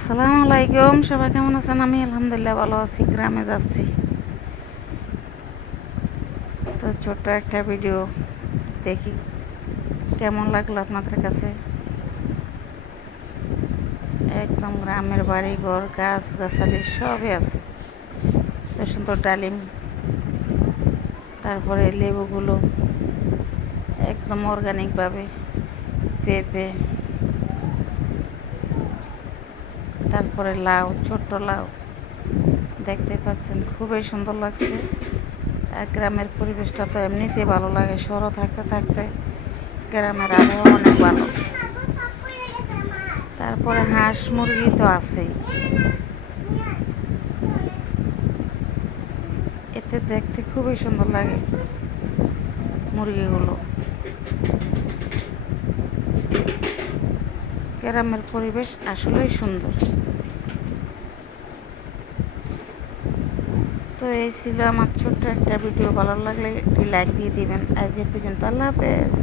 আসসালামু আলাইকুম, সবাই কেমন আছেন? আমি আলহামদুলিল্লাহ ভালো আছি, গ্রামে যাচ্ছি। তো ছোট্ট একটা ভিডিও দেখি, কেমন লাগল আপনাদের কাছে? একদম গ্রামের বাড়ি, ঘর, গাছ, গাছালি, সবই আছে। তো সুন্দর ডালিম, তারপরে লেবুগুলো, একদম অর্গানিকভাবে পেঁপে তারপরে লাউ, ছোট্ট লাউ। দেখতে পাচ্ছেন, খুবই সুন্দর লাগছে। গ্রামের পরিবেশটা তো এমনিতেই ভালো লাগে, শহর থাকতে থাকতে গ্রামের আবহাওয়া অনেক ভালো। তারপরে হাঁস মুরগি তো আছেই। এতে দেখতে খুবই সুন্দর লাগে মুরগিগুলো। গ্রামের পরিবেশ আসলেই সুন্দর। তো এই ছিল আমার ছোট্ট একটা ভিডিও। ভালো লাগলে একটি লাইক দিয়ে দিবেন। আজ এ পর্যন্ত আল্লাহ হাফেজ।